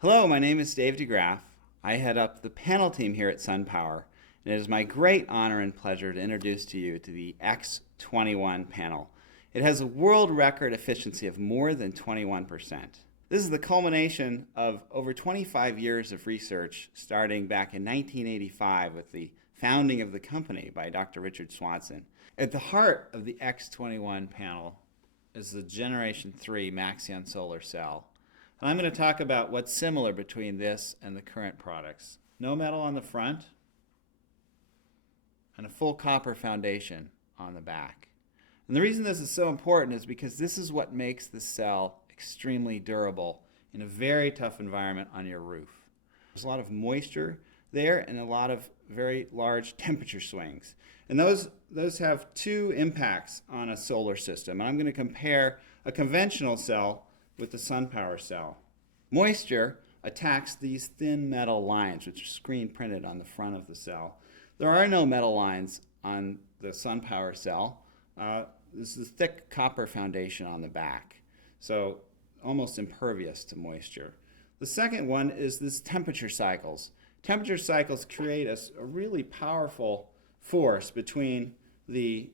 Hello, my name is Dave DeGraff. I head up the panel team here at SunPower, and it is my great honor and pleasure to introduce to you to the X21 panel. It has a world record efficiency of more than 21%. This is the culmination of over 25 years of research starting back in 1985 with the founding of the company by Dr. Richard Swanson. At the heart of the X21 panel is the Generation 3 Maxeon solar cell. And I'm going to talk about what's similar between this and the current products. No metal on the front and a full copper foundation on the back. And the reason this is so important is because this is what makes the cell extremely durable in a very tough environment on your roof. There's a lot of moisture there and a lot of very large temperature swings. And those have two impacts on a solar system. And I'm going to compare a conventional cell with the SunPower cell. Moisture attacks these thin metal lines, which are screen printed on the front of the cell. There are no metal lines on the SunPower cell. This is a thick copper foundation on the back, so almost impervious to moisture. The second one is this temperature cycles. Temperature cycles create a really powerful force between the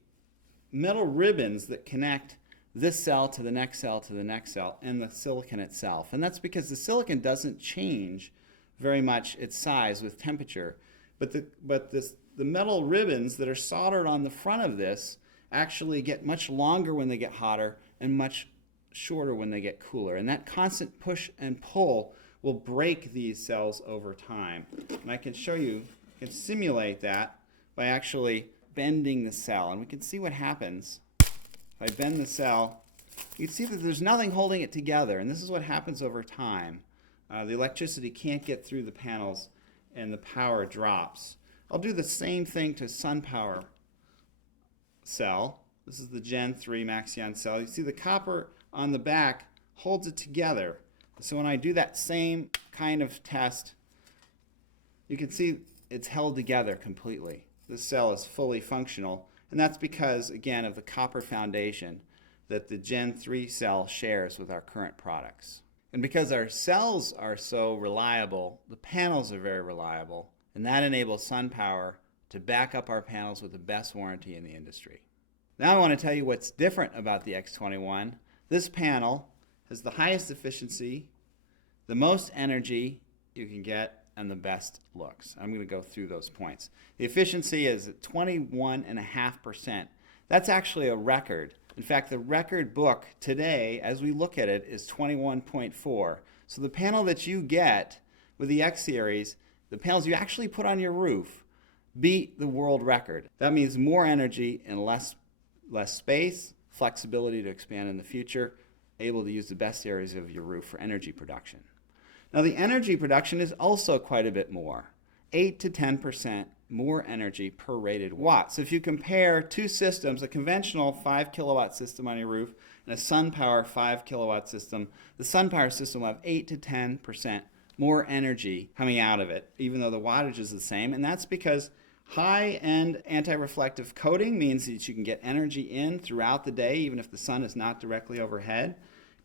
metal ribbons that connect this cell to the next cell to the next cell and the silicon itself. And that's because the silicon doesn't change very much its size with temperature. But the metal ribbons that are soldered on the front of this actually get much longer when they get hotter and much shorter when they get cooler. And that constant push and pull will break these cells over time. And I can show you, I can simulate that by actually bending the cell. And we can see what happens. If I bend the cell, you can see that there's nothing holding it together, and this is what happens over time. The electricity can't get through the panels, and the power drops. I'll do the same thing to SunPower cell. This is the Gen 3 Maxeon cell. You see the copper on the back holds it together. So when I do that same kind of test, you can see it's held together completely. This cell is fully functional. And that's because, again, of the copper foundation that the Gen 3 cell shares with our current products. And because our cells are so reliable, the panels are very reliable, and that enables SunPower to back up our panels with the best warranty in the industry. Now I want to tell you what's different about the X21. This panel has the highest efficiency, the most energy you can get, and the best looks. I'm going to go through those points. The efficiency is at 21.5%. That's actually a record. In fact, the record book today, as we look at it, is 21.4. So the panel that you get with the X Series, the panels you actually put on your roof, beat the world record. That means more energy and less space, flexibility to expand in the future, able to use the best areas of your roof for energy production. Now the energy production is also quite a bit more, 8 to 10% more energy per rated watt. So if you compare two systems, a conventional 5 kilowatt system on your roof and a SunPower 5 kilowatt system, the SunPower system will have 8 to 10% more energy coming out of it, even though the wattage is the same. And that's because high-end anti-reflective coating means that you can get energy in throughout the day, even if the sun is not directly overhead.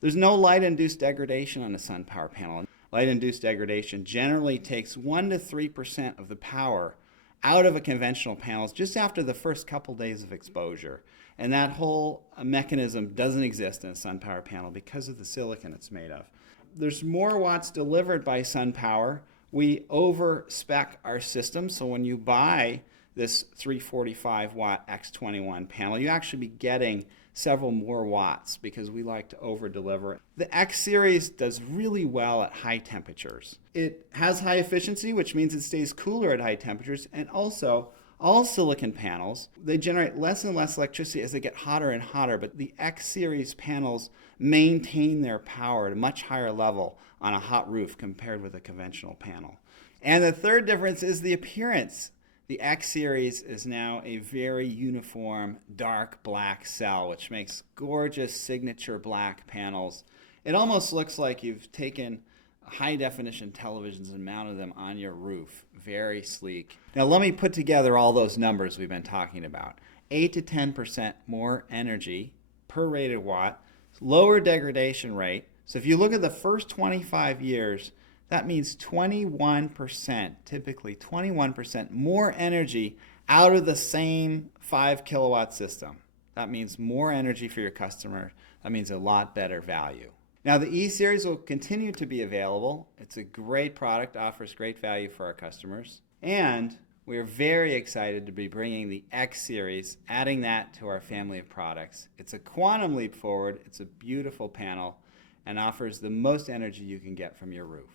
There's no light-induced degradation on a SunPower panel. Light-induced degradation generally takes 1 to 3% of the power out of a conventional panel just after the first couple days of exposure. And that whole mechanism doesn't exist in a SunPower panel because of the silicon it's made of. There's more watts delivered by SunPower. We over-spec our system, so when you buy this 345 watt X21 panel, you actually be getting several more watts because we like to over-deliver. The X Series does really well at high temperatures. It has high efficiency, which means it stays cooler at high temperatures, and also all silicon panels, they generate less and less electricity as they get hotter and hotter, but the X Series panels maintain their power at a much higher level on a hot roof compared with a conventional panel. And the third difference is the appearance. The X Series is now a very uniform dark black cell, which makes gorgeous signature black panels. It almost looks like you've taken high definition televisions and mounted them on your roof. Very sleek. Now let me put together all those numbers we've been talking about. 8 to 10% more energy per rated watt, lower degradation rate. So if you look at the first 25 years, That means 21%, typically 21% more energy out of the same 5 kilowatt system. That means more energy for your customer. That means a lot better value. Now the E-Series will continue to be available. It's a great product, offers great value for our customers. And we are very excited to be bringing the X-Series, adding that to our family of products. It's a quantum leap forward. It's a beautiful panel and offers the most energy you can get from your roof.